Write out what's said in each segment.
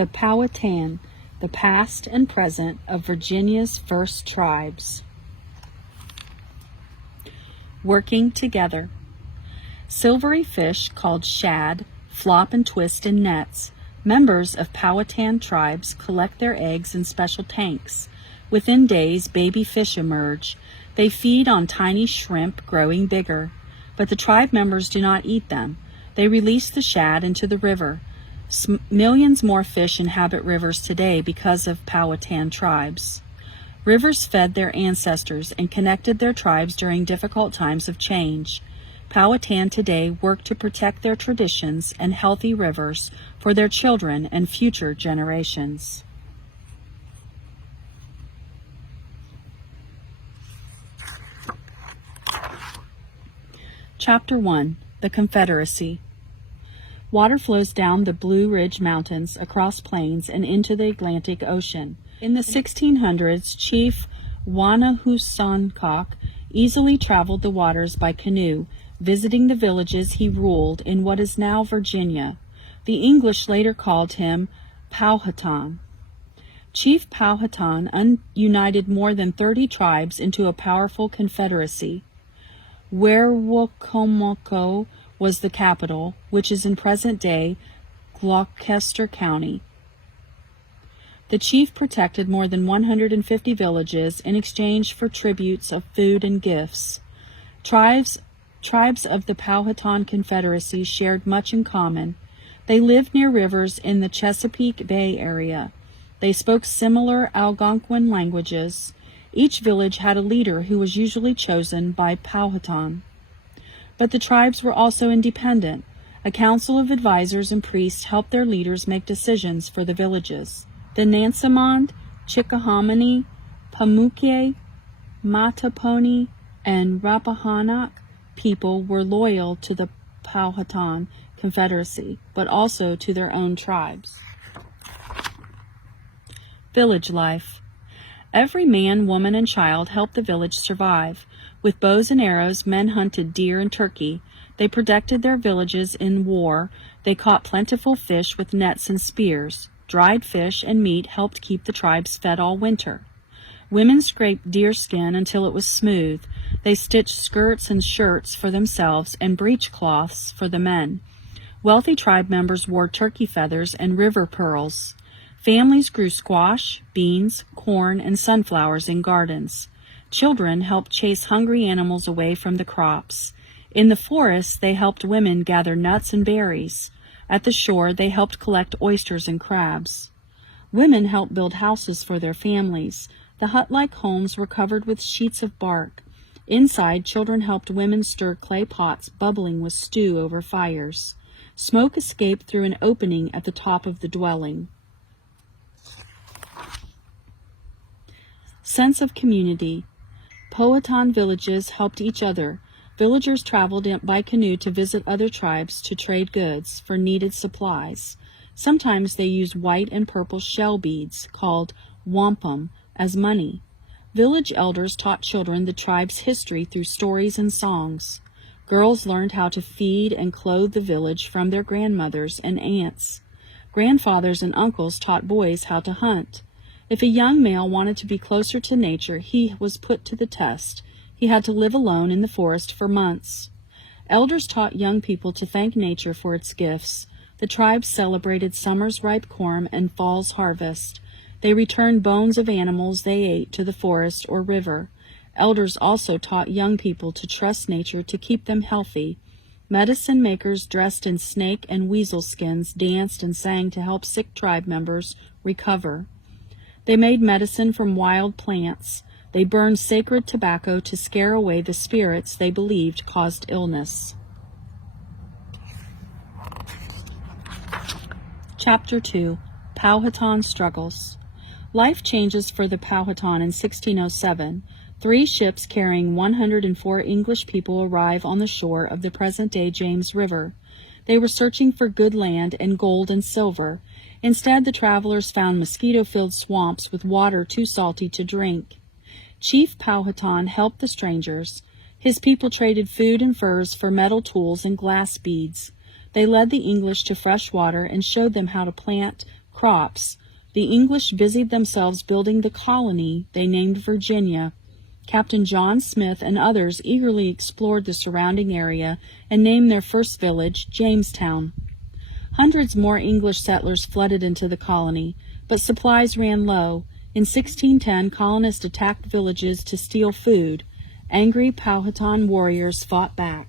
The Powhatan, the past and present of Virginia's first tribes. Working together. Silvery fish called shad flop and twist in nets. Members of Powhatan tribes collect their eggs in special tanks. Within days, baby fish emerge. They feed on tiny shrimp growing bigger. But the tribe members do not eat them. They release the shad into the river. Millions more fish inhabit rivers today because of Powhatan tribes. Rivers fed their ancestors and connected their tribes during difficult times of change. Powhatan today work to protect their traditions and healthy rivers for their children and future generations. Chapter 1. The Confederacy. Water flows down the Blue Ridge Mountains, across plains, and into the Atlantic Ocean. In the 1600s, Chief Powhatan easily traveled the waters by canoe, visiting the villages he ruled in what is now Virginia. The English later called him Powhatan. Chief Powhatan united more than 30 tribes into a powerful confederacy. Werowocomoco was the capital, which is in present-day Gloucester County. The chief protected more than 150 villages in exchange for tributes of food and gifts. Tribes of the Powhatan Confederacy shared much in common. They lived near rivers in the Chesapeake Bay area. They spoke similar Algonquin languages. Each village had a leader who was usually chosen by Powhatan. But the tribes were also independent. A council of advisors and priests helped their leaders make decisions for the villages. The Nansemond, Chickahominy, Pamunkey, Mattapony, and Rappahannock people were loyal to the Powhatan Confederacy, but also to their own tribes. Village life. Every man, woman, and child helped the village survive. With bows and arrows, men hunted deer and turkey. They protected their villages in war. They caught plentiful fish with nets and spears. Dried fish and meat helped keep the tribes fed all winter. Women scraped deerskin until it was smooth. They stitched skirts and shirts for themselves and breechcloths for the men. Wealthy tribe members wore turkey feathers and river pearls. Families grew squash, beans, corn, and sunflowers in gardens. Children helped chase hungry animals away from the crops. In the forests, they helped women gather nuts and berries. At the shore, they helped collect oysters and crabs. Women helped build houses for their families. The hut-like homes were covered with sheets of bark. Inside, children helped women stir clay pots bubbling with stew over fires. Smoke escaped through an opening at the top of the dwelling. Sense of community. Powhatan villages helped each other. Villagers traveled by canoe to visit other tribes to trade goods for needed supplies. Sometimes they used white and purple shell beads, called wampum, as money. Village elders taught children the tribe's history through stories and songs. Girls learned how to feed and clothe the village from their grandmothers and aunts. Grandfathers and uncles taught boys how to hunt. If a young male wanted to be closer to nature, he was put to the test. He had to live alone in the forest for months. Elders taught young people to thank nature for its gifts. The tribes celebrated summer's ripe corn and fall's harvest. They returned bones of animals they ate to the forest or river. Elders also taught young people to trust nature to keep them healthy. Medicine makers dressed in snake and weasel skins danced and sang to help sick tribe members recover. They made medicine from wild plants. They burned sacred tobacco to scare away the spirits they believed caused illness. Chapter 2. Powhatan Struggles. Life changes for the Powhatan in 1607. 3 ships carrying 104 English people arrive on the shore of the present-day James River. They were searching for good land and gold and silver. Instead, the travelers found mosquito-filled swamps with water too salty to drink. Chief Powhatan helped the strangers. His people traded food and furs for metal tools and glass beads. They led the English to fresh water and showed them how to plant crops. The English busied themselves building the colony they named Virginia. Captain John Smith and others eagerly explored the surrounding area and named their first village Jamestown. Hundreds more English settlers flooded into the colony, but supplies ran low. In 1610, colonists attacked villages to steal food. Angry Powhatan warriors fought back.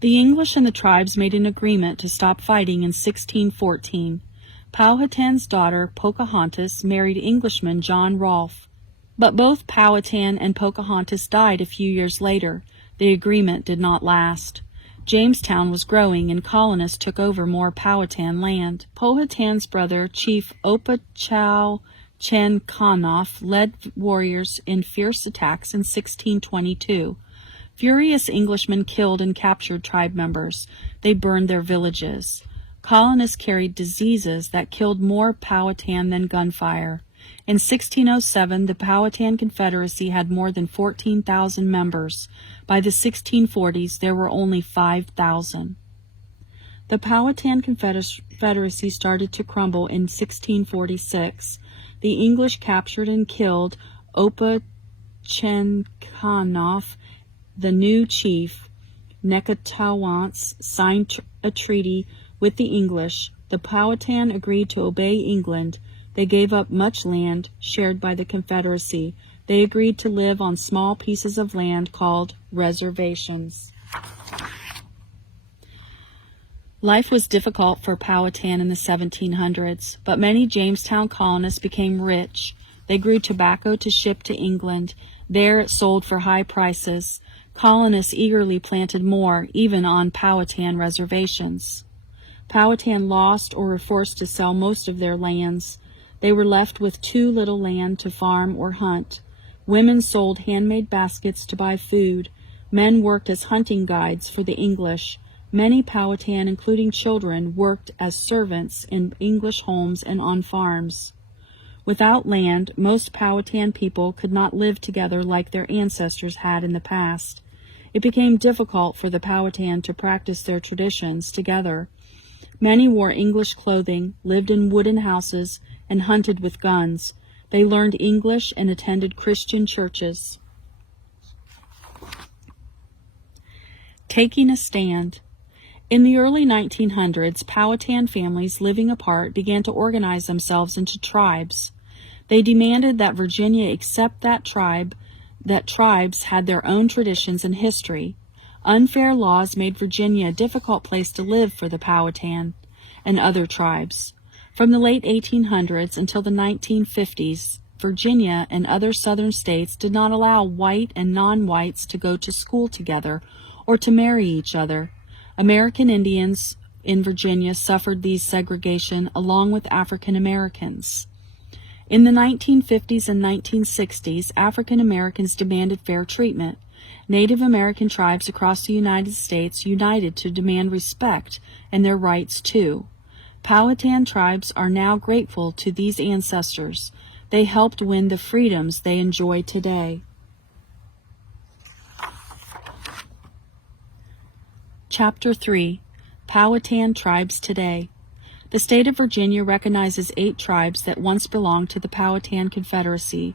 The English and the tribes made an agreement to stop fighting in 1614. Powhatan's daughter, Pocahontas, married Englishman John Rolfe. But both Powhatan and Pocahontas died a few years later. The agreement did not last. Jamestown was growing, and colonists took over more Powhatan land. Powhatan's brother, Chief Opechancanough, led warriors in fierce attacks in 1622. Furious Englishmen killed and captured tribe members. They burned their villages. Colonists carried diseases that killed more Powhatan than gunfire. In 1607, the Powhatan Confederacy had more than 14,000 members. By the 1640s, there were only 5,000. The Powhatan Confederacy started to crumble in 1646. The English captured and killed Opechancanough. The new chief, Necatawance, signed a treaty with the English. The Powhatan agreed to obey England. They gave up much land shared by the Confederacy. They agreed to live on small pieces of land called reservations. Life was difficult for Powhatan in the 1700s, but many Jamestown colonists became rich. They grew tobacco to ship to England. There it sold for high prices. Colonists eagerly planted more, even on Powhatan reservations. Powhatan lost or were forced to sell most of their lands. They were left with too little land to farm or hunt. Women sold handmade baskets to buy food. Men worked as hunting guides for the English. Many Powhatan, including children, worked as servants in English homes and on farms. Without land, most Powhatan people could not live together like their ancestors had in the past. It became difficult for the Powhatan to practice their traditions together. Many wore English clothing, lived in wooden houses, and hunted with guns. They learned English and attended Christian churches. Taking a stand. In the early 1900s, Powhatan families living apart began to organize themselves into tribes. They demanded that Virginia accept that tribes had their own traditions and history. Unfair laws made Virginia a difficult place to live for the Powhatan and other tribes. From the late 1800s until the 1950s, Virginia and other southern states did not allow white and non-whites to go to school together or to marry each other. American Indians in Virginia suffered these segregation along with African Americans. In the 1950s and 1960s, African Americans demanded fair treatment. Native American tribes across the United States united to demand respect and their rights too. Powhatan tribes are now grateful to these ancestors. They helped win the freedoms they enjoy today. Chapter 3. Powhatan Tribes Today. The state of Virginia recognizes 8 tribes that once belonged to the Powhatan Confederacy.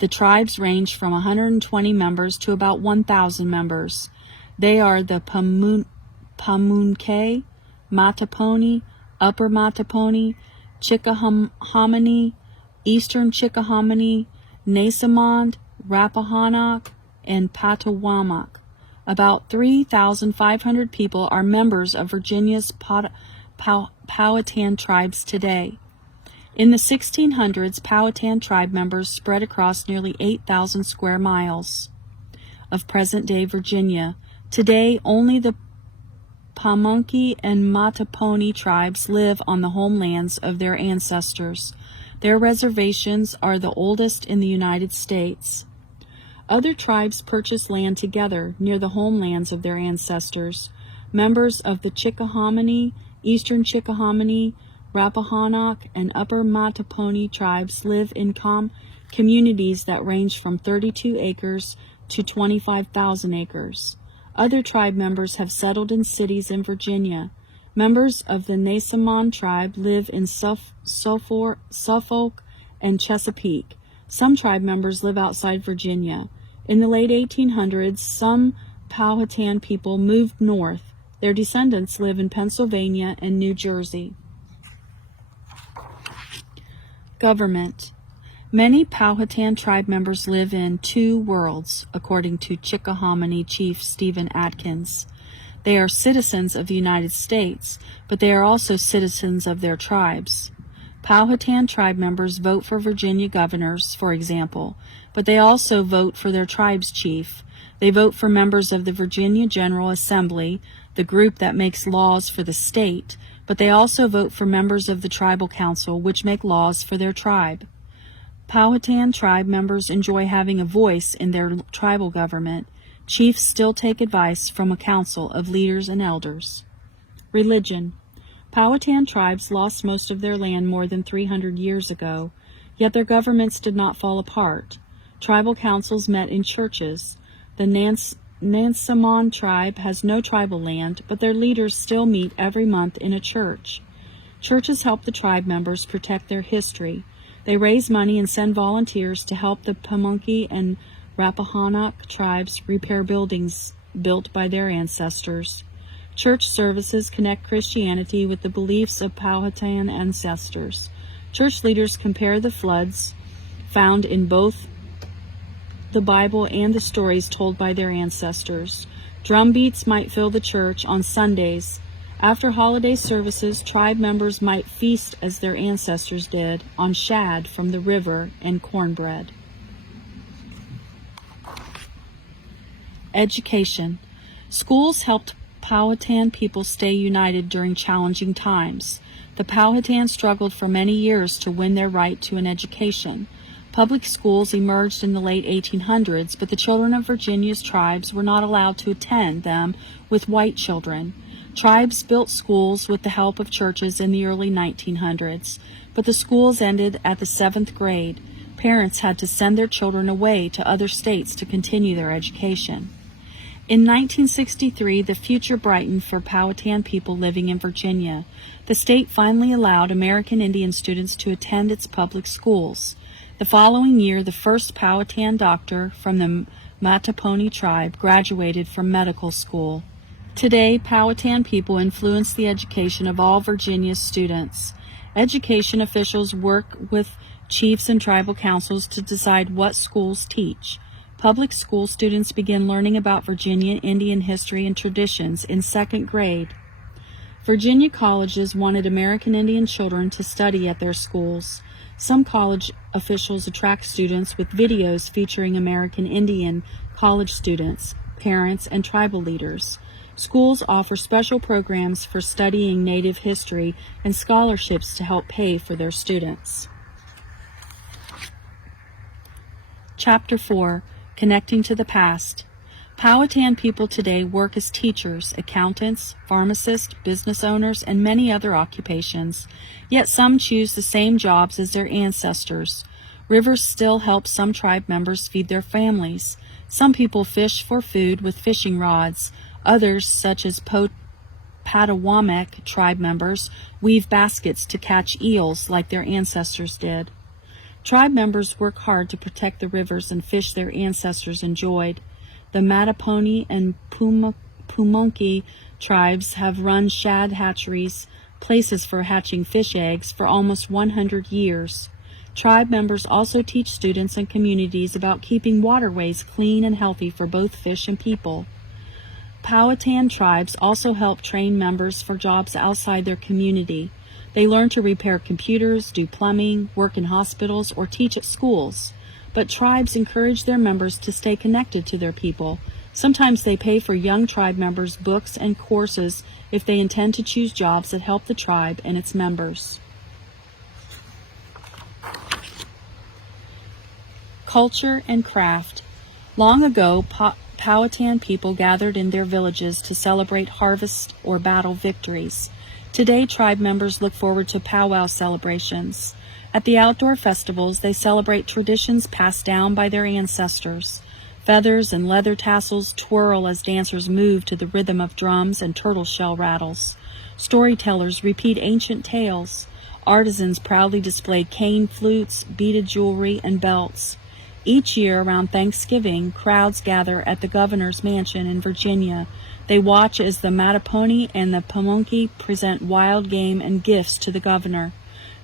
The tribes range from 120 members to about 1,000 members. They are the Pamunkey, Mattapony, Upper Mattapony, Chickahominy, Eastern Chickahominy, Nasamond, Rappahannock, and Patawamak. About 3,500 people are members of Virginia's Powhatan tribes today. In the 1600s, Powhatan tribe members spread across nearly 8,000 square miles of present-day Virginia. Today, only the Pamunkey and Mattapony tribes live on the homelands of their ancestors. Their reservations are the oldest in the United States. Other tribes purchase land together near the homelands of their ancestors. Members of the Chickahominy, Eastern Chickahominy, Rappahannock, and Upper Mattapony tribes live in communities that range from 32 acres to 25,000 acres. Other tribe members have settled in cities in Virginia. Members of the Naasamon tribe live in Suffolk and Chesapeake. Some tribe members live outside Virginia. In the late 1800s, some Powhatan people moved north. Their descendants live in Pennsylvania and New Jersey. Government. Many Powhatan tribe members live in two worlds, according to Chickahominy Chief Stephen Atkins. They are citizens of the United States, but they are also citizens of their tribes. Powhatan tribe members vote for Virginia governors, for example, but they also vote for their tribe's chief. They vote for members of the Virginia General Assembly, the group that makes laws for the state, but they also vote for members of the Tribal Council, which make laws for their tribe. Powhatan tribe members enjoy having a voice in their tribal government. Chiefs still take advice from a council of leaders and elders. Religion. Powhatan tribes lost most of their land more than 300 years ago, yet their governments did not fall apart. Tribal councils met in churches. The Naasamon tribe has no tribal land, but their leaders still meet every month in a church. Churches help the tribe members protect their history. They raise money and send volunteers to help the Pamunkey and Rappahannock tribes repair buildings built by their ancestors. Church services connect Christianity with the beliefs of Powhatan ancestors. Church leaders compare the floods found in both the Bible and the stories told by their ancestors. Drum beats might fill the church on Sundays. After holiday services, tribe members might feast as their ancestors did on shad from the river and cornbread. Education. Schools helped Powhatan people stay united during challenging times. The Powhatan struggled for many years to win their right to an education. Public schools emerged in the late 1800s, but the children of Virginia's tribes were not allowed to attend them with white children. Tribes built schools with the help of churches in the early 1900s, but the schools ended at the 7th grade. Parents had to send their children away to other states to continue their education. In 1963, the future brightened for Powhatan people living in Virginia. The state finally allowed American Indian students to attend its public schools. The following year, the first Powhatan doctor from the Mattapony tribe graduated from medical school. Today, Powhatan people influence the education of all Virginia's students. Education officials work with chiefs and tribal councils to decide what schools teach. Public school students begin learning about Virginia Indian history and traditions in 2nd grade. Virginia colleges wanted American Indian children to study at their schools. Some college officials attract students with videos featuring American Indian college students, parents, and tribal leaders. Schools offer special programs for studying Native history and scholarships to help pay for their students. Chapter 4. Connecting to the Past. Powhatan people today work as teachers, accountants, pharmacists, business owners, and many other occupations. Yet some choose the same jobs as their ancestors. Rivers still help some tribe members feed their families. Some people fish for food with fishing rods. Others, such as Potawatomi tribe members, weave baskets to catch eels like their ancestors did. Tribe members work hard to protect the rivers and fish their ancestors enjoyed. The Mattapony and Pamunkey tribes have run shad hatcheries, places for hatching fish eggs, for almost 100 years. Tribe members also teach students and communities about keeping waterways clean and healthy for both fish and people. Powhatan tribes also help train members for jobs outside their community. They learn to repair computers, do plumbing, work in hospitals, or teach at schools. But tribes encourage their members to stay connected to their people. Sometimes they pay for young tribe members books and courses if they intend to choose jobs that help the tribe and its members. Culture and craft. Long ago, Powhatan people gathered in their villages to celebrate harvest or battle victories. Today, tribe members look forward to powwow celebrations. At the outdoor festivals, they celebrate traditions passed down by their ancestors. Feathers and leather tassels twirl as dancers move to the rhythm of drums and turtle shell rattles. Storytellers repeat ancient tales. Artisans proudly display cane flutes, beaded jewelry, and belts. Each year around Thanksgiving, crowds gather at the governor's mansion in Virginia. They watch as the Mattapony and the Pamunkey present wild game and gifts to the governor.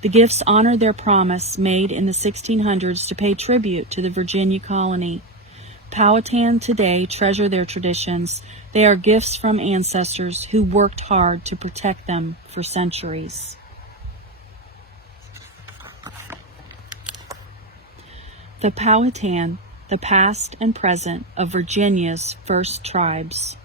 The gifts honor their promise made in the 1600s to pay tribute to the Virginia colony. Powhatan today treasure their traditions. They are gifts from ancestors who worked hard to protect them for centuries. The Powhatan, the past and present of Virginia's first tribes.